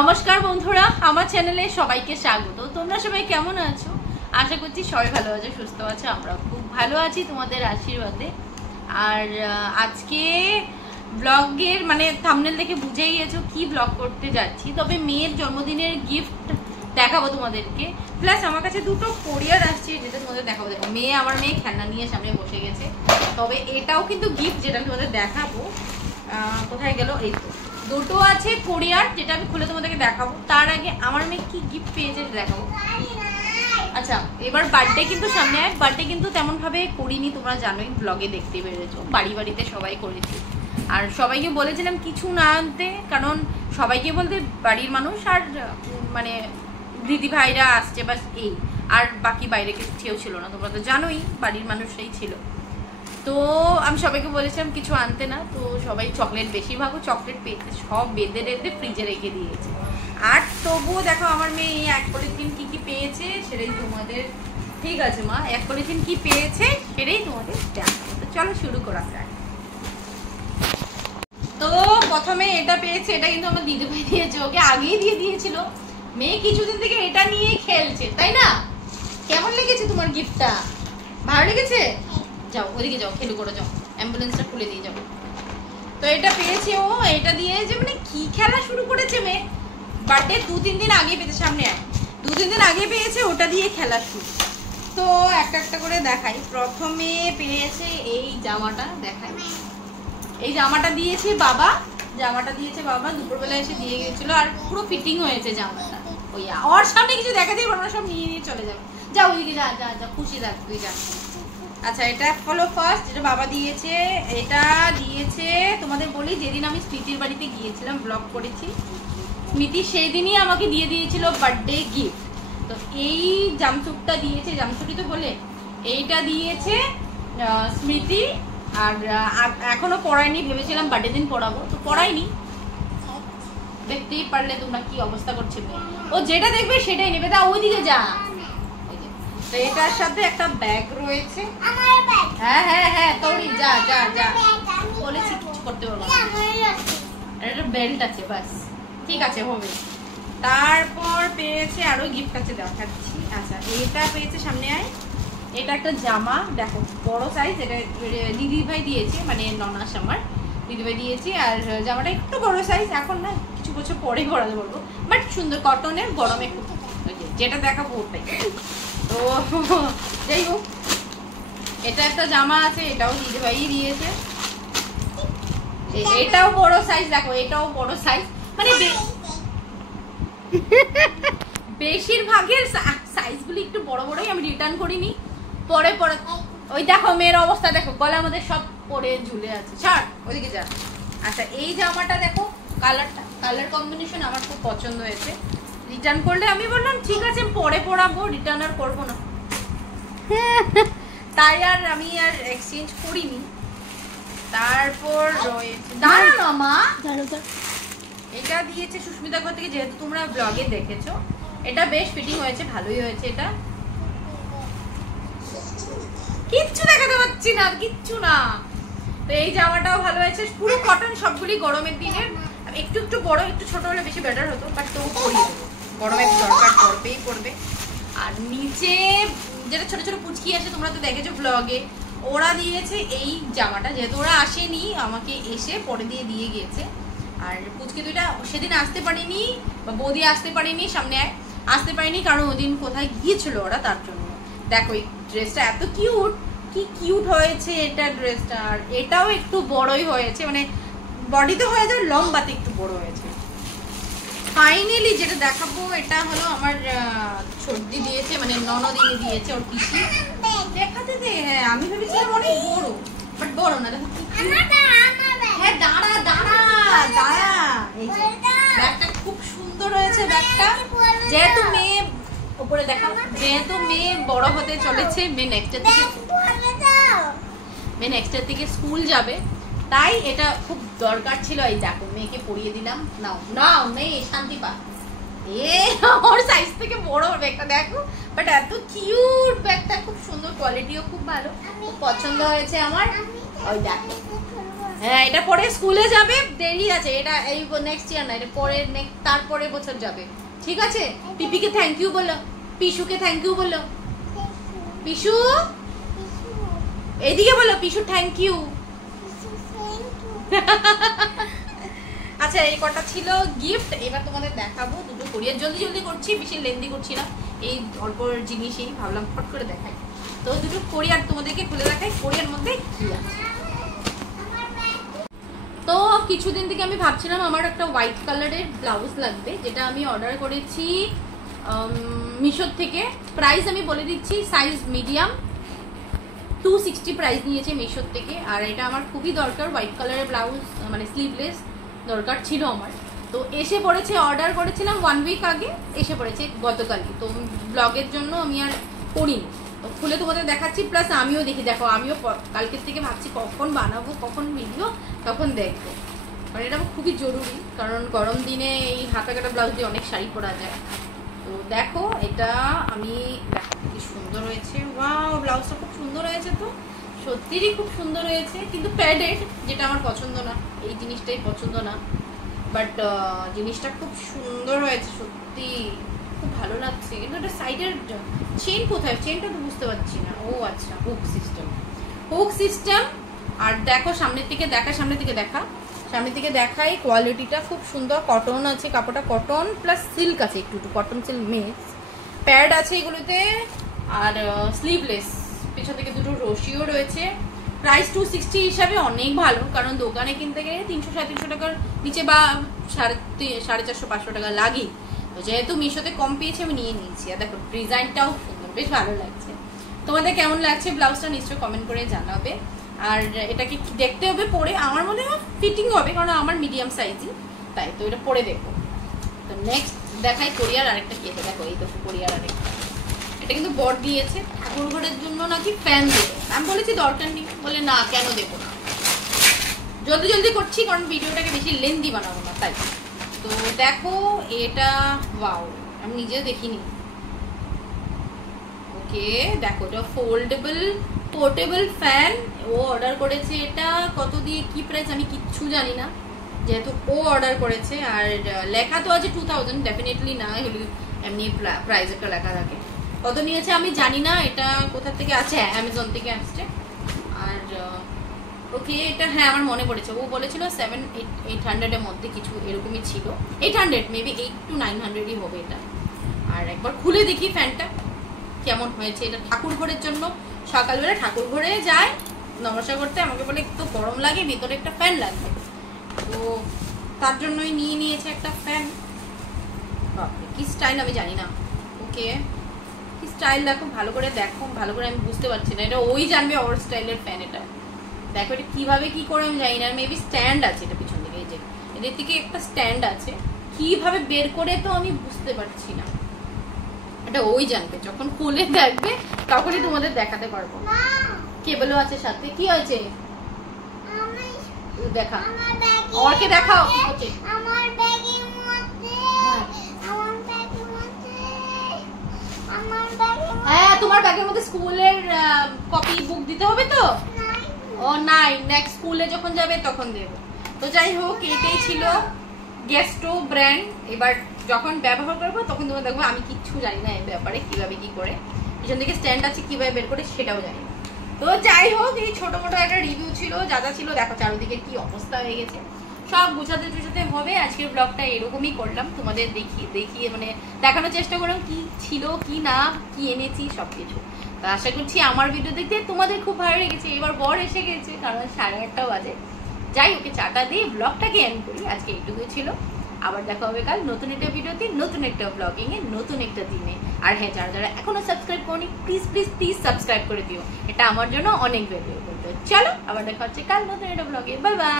নমস্কার বন্ধুরা, আমার চ্যানেলে সবাইকে স্বাগত। তোমরা সবাই কেমন আছো? আশা করছি সবাই ভালো আছো, সুস্থ আছো। আমরা খুব ভালো আছি তোমাদের আশীর্বাদে। আর আজকে ব্লগের থাম্বনেল দেখে বুঝেই গেছো কি ব্লগ করতে যাচ্ছি। তবে মেয়ের জন্মদিনের গিফট দেখাবো তোমাদেরকে, প্লাস আমার কাছে দুটো কোরিয়ার আসছে যেটা তোমাদের দেখাবো। দেখো আমার মেয়ে খেলনা নিয়ে সামনে বসে গেছে। তবে এটাও কিন্তু গিফট যেটা তোমাদের দেখাবো। কোথায় গেল? এই তো দুটো আছে কোরিয়ার, যেটা আমি খুলে তোমাদেরকে দেখাবো। তার আগে আমার মেয়ে কি গিফট পেয়েছে দেখাবো। আচ্ছা, এবার বার্থডে কিন্তু সামনে। বার্থডে কিন্তু তেমন ভাবে করিনি, তোমরা জানোই, ব্লগে দেখতে পেরেছো। বাড়িতে সবাই করেছি। আর সবাইকে বলেছিলাম কিছু না আনতে, কারণ সবাইকে বলতে বাড়ির মানুষ আর দিদি ভাইরা আসছে বাস, এই। আর বাকি বাইরে কেউ ছিল না, তোমরা তো জানোই, বাড়ির মানুষরাই ছিল। তো আমি সবাইকে বলেছিলাম কিছু আনতে না। তো সবাই চকলেট, বেশিরভাগও চকলেট পেয়েছে, সব বেঁধে ফ্রিজে রেখে দিয়েছে। আর তবুও দেখো আমার মেয়ে এই এক পলিথিন কি পেয়েছে সেটাই তোমাদের, ঠিক আছে মা, এক পলিথিন কি পেয়েছে সেটাই তোমাদের দেখাবো। তো চলো শুরু করা যাক। তো প্রথমে এটা পেয়েছে, এটা কিন্তু আমার দিদিভাই দিয়েছে, ওকে আগেই দিয়ে দিয়েছিল। মেয়ে কিছুদিন থেকে এটা নিয়ে খেলছে, তাই না? কেমন লেগেছে তোমার গিফটটা? ভালো লেগেছে? যাও ওদিকে যাও, খেলু করে যাও, অ্যাম্বুলেন্সটা খুলে দিয়ে যাও। তো এটা পেয়েছে ও, এটা দিয়ে যে কি খেলা শুরু করেছে মেয়ে। বার্থডে 2-3 দিন আগে পেয়েছে, সামনে 2-3 দিন আগে পেয়েছে, ওটা দিয়ে খেলা শুরু। তো একটা করে দেখাই। প্রথমে পেয়েছে এই জামাটা, দেখাই। এই জামাটা দিয়েছে বাবা, দুপুরবেলা এসে দিয়ে গেছিল। আর পুরো ফিটিং হয়েছে জামাটা। ওই ওর সামনে কিছু দেখাতেই পারবো না, সব নিয়ে চলে যাবে। যা ওইদিকে, যা যা যা, খুশি থাক তুই, যা। আচ্ছা, এটা হলো ফার্স্ট, যেটা বাবা দিয়েছে। এটা দিয়েছে তোমাদের বলি, যেদিন আমি স্মৃতির বাড়িতে গিয়েছিলাম, ব্লগ করেছি, স্মৃতি সেই দিনই আমাকে দিয়ে দিয়েছিল বার্থডে গিফট। তো এই জামসুটটা দিয়েছে, জামসুটি তো বলে, এইটা দিয়েছে স্মৃতি। আর এখনো পড়াইনি, ভেবেছিলাম বার্থডে দিন পড়াবো, তো পড়াইনি। দেখতেই পারলে তোমরা কি অবস্থা করছে। ও যেটা দেখবে সেটাই নেবে। তা ওইদিকে যা। তো এটার সাথে একটা ব্যাগ রয়েছে। হ্যাঁ হ্যাঁ হ্যাঁ, তোরই, যা যা যা, বলেছি কিছু করতে পারবো না। একটা বেল্ট আছে, বাস, ঠিক আছে, হবে। তারপর পেয়েছে আরো গিফট আছে, দেখাচ্ছি। আচ্ছা, এটা পেয়েছে, সামনে আয়। এটা একটা জামা, দেখো বড় সাইজ। এটা দিদিভাই দিয়েছে, ননাস আমার দিদিভাই দিয়েছে। আর জামাটা একটু বড় সাইজ, এখন না, কিছু বছর পরে পরাতে বলবো, বাট সুন্দর, কটনের, গরমে খুব, যেটা দেখাবো ওটাই। তো যাই হোক, এটা একটা জামা আছে, এটাও দিদিভাই দিয়েছে। এটাও বড় সাইজ, দেখো এটাও বড় সাইজ। বেশিরভাগের সাইজগুলি একটু বড় বড়ই, আমি রিটার্ন করিনি। পরে ওই দেখো মেয়ের অবস্থা, দেখো গলা আমাদের সব পরে ঝুলে আছে। ছাড়, ওইদিকে যা। আচ্ছা, এই জামাটা দেখো, কালার কম্বিনেশন আমার খুব পছন্দ হয়েছে। রিটার্ন করলে আমি বললাম ঠিক আছে পরে পরাবো, রিটার্ন আর করবো না, তাই আর আমি আর এক্সচেঞ্জ করিনি। তারপর রয়েছে, দাঁড়া না মা, এটা দিয়েছে সুস্মিতা ঘর থেকে, যেহেতু তোমরা ব্লগে দেখেছো। এটা বেশ ফিটিং হয়েছে, ভালোই হয়েছে। এটা কিচ্ছু দেখাতে পাচ্ছি না, কিচ্ছু না। তো এই জামাটাও ভালো হয়েছে, পুরো কটন, সবগুলি গরমের দিনে। একটু বড়, একটু ছোট হলে বেশি বেটার হতো, বাট তবু পরিয়ে দেবো, গরমের দরকার পড়বে। আর নিচে যেটা ছোট ছোট পুচকি আছে, তোমরা তো দেখেছো ব্লগে, ওরা দিয়েছে এই জামাটা। যেহেতু ওরা আসেনি, আমাকে এসে পরে দিয়ে গিয়েছে। আর পুচকি দুইটা সেদিন আসতে পারিনি, বা বৌদি আসতে পারিনি, সামনে আসতে পারিনি, কারণ ওদিন কোথায় গিয়েছিল ওরা, তার জন্য। দেখো এই ড্রেসটা এত কিউট, কি কিউট হয়েছে এটা ড্রেসটা। আর এটাও একটু বড়ই হয়েছে, বডিতে হয়ে যায়, লম্বাতে একটু বড় হয়েছে। ফাইনালি যেটা দেখাবো, এটা হলো আমার সর্দি দিয়েছে, ননদিনী দিয়েছে, ওর পিসি। দেখাতে দে। হ্যাঁ, আমি ভেবেছিলাম অনেক বড়, বাট বড় না। দেখো, হ্যাঁ, দাঁড়া দাঁড়া দাঁড়া। এই ব্যাগটা খুব সুন্দর হয়েছে। ব্যাগটা যেহেতু মেয়ে, উপরে দেখা, যেহেতু মেয়ে বড় হতে চলেছে, মেয়ে নেক্সট ইয়ার থেকে স্কুল যাবে, তাই এটা খুব দরকার ছিল। এই দেখো, মেয়েকে পরিয়ে দিলাম। নাও মেয়ে, শান্তি পা। ওর সাইজ থেকে বড় ব্যাগটা দেখো, বাট এত কিউট ব্যাগটা, খুব সুন্দর, কোয়ালিটিও খুব ভালো, খুব পছন্দ হয়েছে আমার। ওই দেখো, হ্যাঁ এটা পরে স্কুলে যাবে, দেরি আছে, এটা এই নেক্সট ইয়ার না, এটা পরে তারপরে বছর যাবে, ঠিক আছে? পিপিকে থ্যাংক ইউ বলো, পিশুকে থ্যাংক ইউ বলো, পিশু এইদিকে বলো, পিশু থ্যাংক ইউ। আচ্ছা এই কটা ছিল গিফট, এবার তোমাদের দেখাবো দুটো কোরিয়ার। জলদি জলদি করছি, বেশি লেন্দি করছি না, এই অল্প জিনিসই ভাবলাম ফট করে দেখাই। তো দুটো কোরিয়ার তোমাদেরকে খুলে দেখাই, কোরিয়ার মধ্যে কি আছে। তো কিছুদিন থেকে আমি ভাবছিলাম আমার একটা হোয়াইট কালারের ব্লাউজ লাগবে, যেটা আমি অর্ডার করেছি মিশোর থেকে। প্রাইস আমি বলে দিচ্ছি, সাইজ মিডিয়াম, 260 প্রাইস নিয়েছে মিশোর থেকে। আর এটা আমার খুবই দরকার, হোয়াইট কালারের ব্লাউজ, মানে স্লিভলেস দরকার ছিল আমার। তো এসে পড়েছে, অর্ডার করেছিলাম 1 উইক আগে, এসে পড়েছে গতকালই। তো ব্লগের জন্য আমি আর করিনি, তো খুলে তোমাদের দেখাচ্ছি, প্লাস আমিও দেখি। দেখো আমিও কালকের থেকে ভাবছি কখন বানাবো, কখন ভিডিও, তখন দেখবো, কারণ এটা খুবই জরুরি। কারণ গরম দিনে এই হাতা কাটা ব্লাউজ দিয়ে অনেক শাড়ি পরা যায়। তো দেখো এটা আমি, দেখো কি সুন্দর হয়েছে, ওয়াও ব্লাউজটা খুব সুন্দর হয়েছে, তো সত্যিই খুব সুন্দর হয়েছে, কিন্তু প্যাডেড, যেটা আমার পছন্দ না, এই জিনিসটাই পছন্দ না। বাট জিনিসটা খুব সুন্দর হয়েছে, সত্যি খুব ভালো লাগছে। কিন্তু এটা সাইডের চেন কোথায়, চেনটা তো বুঝতে পারছি না। ও আচ্ছা, হুক সিস্টেম, হুক সিস্টেম। আর দেখো সামনের থেকে দেখা, সামনের থেকে দেখা, সামনের থেকে দেখাই, কোয়ালিটিটা খুব সুন্দর, কটন আছে, কাপড়টা কটন প্লাস সিল্ক আছে, একটু একটু কটন সিল্ক মিক্স, প্যাড আছে এগুলোতে, আর স্লিভলেস, পিছন থেকে দুটো রশিও রয়েছে। প্রাইস 260 হিসাবে অনেক ভালো, কারণ দোকানে কিনতে গেলে 300-350 টাকার নিচে বা 450-500 টাকা লাগে। তো যেহেতু মিশোতে কম পেয়েছি আমি নিয়ে নিয়েছি। আর দেখো ডিজাইনটাও সুন্দর, বেশ ভালো লাগছে। তোমাদের কেমন লাগছে ব্লাউজটা নিশ্চয়ই কমেন্ট করে জানাবে। আর এটাকে দেখতে হবে পরে, আমার মনে হয় ফিটিং হবে, কারণ আমার মিডিয়াম সাইজই, তাই তো এটা পরে দেখবো। তো নেক্সট দেখাই কোরিয়ার আরেকটা কেটে, দেখো এই দেখো কোরিয়ার আরেকটা, এটা কিন্তু বর দিয়েছে ঠাকুর ঘরের জন্য নাকি ফ্যান দেবে। আমি বলেছি দরকার নেই, বলে না কেন দেবো না, জলদি জলদি করছি কারণ ভিডিওটাকে বেশি লেন্দি বানাবো না তাই। তো দেখো এটা, ওয়াও আমি নিজেও দেখিনি। ওকে দেখো এটা ফোল্ডেবল পোর্টেবল ফ্যান, ও অর্ডার করেছে। এটা কত দিয়ে কি প্রাইস আমি কিচ্ছু জানি না, যেহেতু ও অর্ডার করেছে। আর লেখা তো আছে 2000, ডেফিনেটলি না হলে এমনি প্রাইস একটা লেখা থাকে। কত নিয়েছে আমি জানি না, এটা কোথা থেকে আছে, অ্যামাজন থেকে আসছে। আর ওকে এটা, হ্যাঁ আমার মনে পড়েছে, ও বলেছিল 700-800 এর মধ্যে কিছু এরকমই ছিল, 800 মেবি 800-900ই হবে এটা। আর একবার খুলে দেখি ফ্যানটা কেমন হয়েছে। এটা ঠাকুর ঘরের জন্য, সকালবেলা ঠাকুর ঘরে যায় নমস্কার করতে, আমাকে বলে একটু গরম লাগে, ভিতরে একটা ফ্যান লাগবে, তো তার জন্যই নিয়ে নিয়েছে একটা ফ্যান। কি স্টাইল আমি জানি না, ওকে কি স্টাইল দেখো, ভালো করে দেখো, ভালো করে আমি বুঝতে পারছি না, এটা ওই জানবে ওর স্টাইলের ফ্যান। এটা দেখো এটা কিভাবে কি করে আমি জানি না, মেবি স্ট্যান্ড আছে এটা পিছন দিকে, এই যে এদের থেকে একটা স্ট্যান্ড আছে, কিভাবে বের করে তো আমি বুঝতে পারছি না, এটা ওই জানবে, যখন খুলে দেখবে তখনই তোমাদের দেখাতে পারবো। কেবলও আছে সাথে, কি হয়েছে দেখা, ওরকে দেখাও কি হচ্ছে। আমার ব্যাগের মধ্যে, আমার ব্যাগের মধ্যে, আমার ব্যাগের মধ্যে, হ্যাঁ তোমার ব্যাগের মধ্যে স্কুলের কপি বুক দিতে হবে তো। ও নাই, নেক্সট স্কুলে যখন যাবে তখন দেব। তো যাই হোক এটাই ছিল গেস্টো ব্র্যান্ড। এবার যখন ব্যবহার করবো তখন তোমরা দেখবো আমি কিচ্ছু জানি না এই ব্যাপারে, কিভাবে কি করে, পিছন থেকে স্ট্যান্ড আছে কিভাবে বের করে সেটাও জানি না। তো যাই হোক এই ছোট মোটো একটা রিভিউ ছিল, যা যা ছিল দেখো চারিদিকে কি অবস্থা হয়ে গেছে, সব গুছাতে টুছাতে হবে। আজকের ব্লগটা এরকমই করলাম, তোমাদের দেখিয়ে মানে দেখানোর চেষ্টা করলাম কি ছিল কি না, কি এনেছি সবকিছু। তো আশা করছি আমার ভিডিও দেখতে তোমাদের খুব ভালো লেগেছে। এবার বর এসে গেছে, কারণ 8:30 বাজে। যাই ওকে চাটা দিয়ে ব্লগটাকে এন্ড করি, আজকে এইটুকুই ছিল। আবার দেখা হবে কাল নতুন একটা ভিডিওতে, নতুন একটা ব্লগিং এ, নতুন একটা দিনে। আর হ্যাঁ যারা যারা এখনো সাবস্ক্রাইব করনি প্লিজ প্লিজ প্লিজ সাবস্ক্রাইব করে দিও, এটা আমার জন্য অনেক ভ্যালুয়েবল। চলো আবার দেখা হচ্ছে কাল নতুন একটা ব্লগে, বাই বাই।